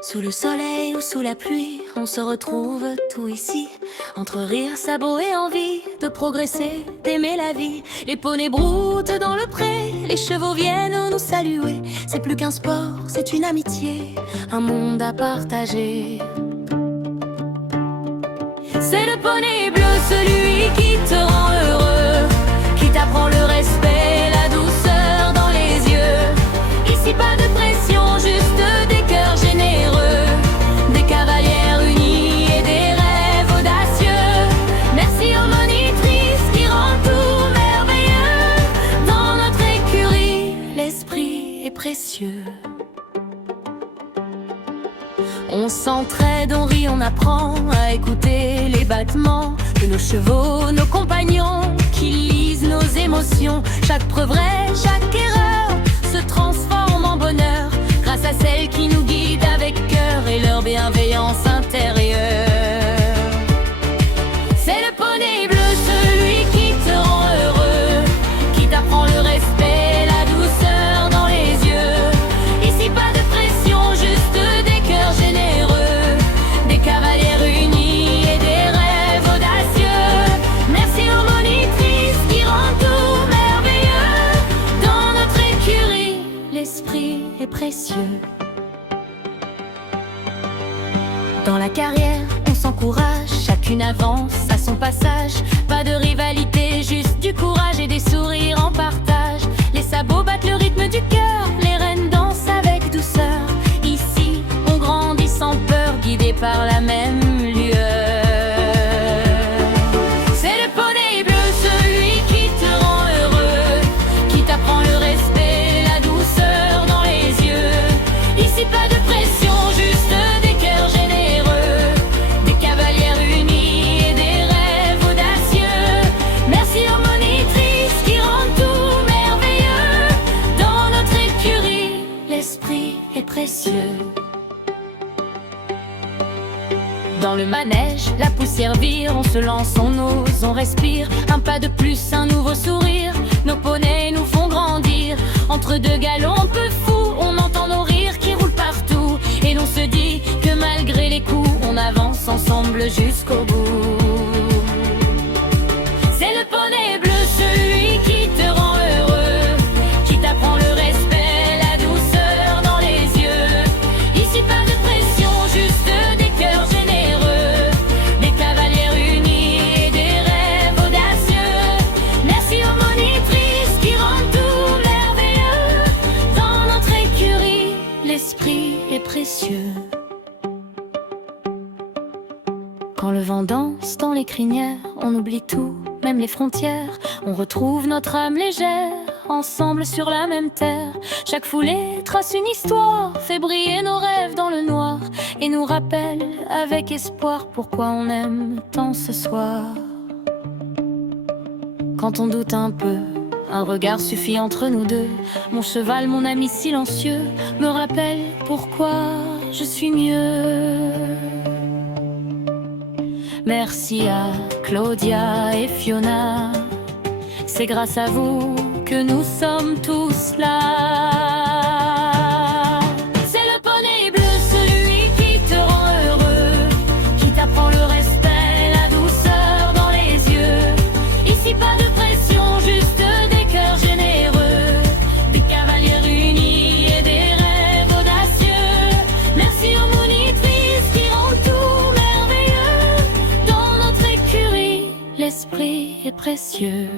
Sous le soleil ou sous la pluie, on se retrouve tout ici. Entre rire, sabots et envie de progresser, d'aimer la vie. Les poneys broutent dans le pré, les chevaux viennent nous saluer. C'est plus qu'un sport, c'est une amitié, un monde à partager. C'est le poney bleu, celui qui te rend heureux, qui t'apprend le respect, la douceur dans les yeux. Ici pas de pression, juste des cœurs généreux, des cavalières unies et des rêves audacieux. Merci aux monitrices qui rendent tout merveilleux. Dans notre écurie, l'esprit est précieux. On s'entraide, on rit, on apprend à écouter les battements de nos chevaux, nos compagnons qui lisent nos émotions. Chaque preuve vraie, chaque erreur se transforme en bonheur grâce à celles qui nous guident avec cœur et leur bienveillance intérieure. C'est le poney bleu, celui qui te rend heureux, qui t'apprend le respect, la douceur dans les yeux. Ici pas de pression, juste des cœurs généreux, des cavalières unis et des rêves audacieux. Merci aux monitrices qui rendent tout merveilleux. Dans notre écurie, l'esprit est précieux. Dans la carrière, on s'encourage, chacune avance à son passage. Pas de rivalité, juste du courage et des sourires en partage. Les sabots battent le rythme du cœur, les reines dansent avec douceur. Ici, on grandit sans peur, guidés par la même lueur. C'est le poney bleu, celui qui te rend heureux, qui t'apprend le respect, la douceur dans les yeux. Ici pas de pression, juste des cœurs généreux, des cavalières unis et des rêves audacieux. Merci aux monitrices qui rendent tout merveilleux. Dans notre écurie, l'esprit est précieux. Dans le manège, la poussière vire, on se lance, on ose, on respire. Un pas de plus, un nouveau sourire, nos poneys nous font grandir. Entre deux galops un peu fous, on entend nos rires qui roulent partout. Et l'on se dit que malgré les coups, on avance ensemble jusqu'au bout. C'est le poney bleu, celui qui te rend heureux, qui t'apprend le respect, la douceur dans les yeux. Ici pas de pression, juste des cœurs généreux, des cavalières unis et des rêves audacieux. Merci aux monitrices qui rendent tout merveilleux. Dans notre écurie, l'esprit est précieux. Quand le vent danse dans les crinières, on oublie tout, même les frontières. On retrouve notre âme légère, ensemble sur la même terre. Chaque foulée trace une histoire, fait briller nos rêves dans le noir, et nous rappelle avec espoir pourquoi on aime tant ce soir. Quand on doute un peu, un regard suffit entre nous deux. Mon cheval, mon ami silencieux, me rappelle pourquoi je suis mieux. Merci à Claudia et Fiona, c'est grâce à vous que nous sommes tous là. C'est le poney bleu, celui qui te rend heureux, qui t'apprend le respect, la douceur dans les yeux. Ici pas de pression, juste des cœurs généreux, des cavalières unis et des rêves audacieux. Merci aux monitrices qui rendent tout merveilleux. Dans notre écurie, l'esprit est précieux.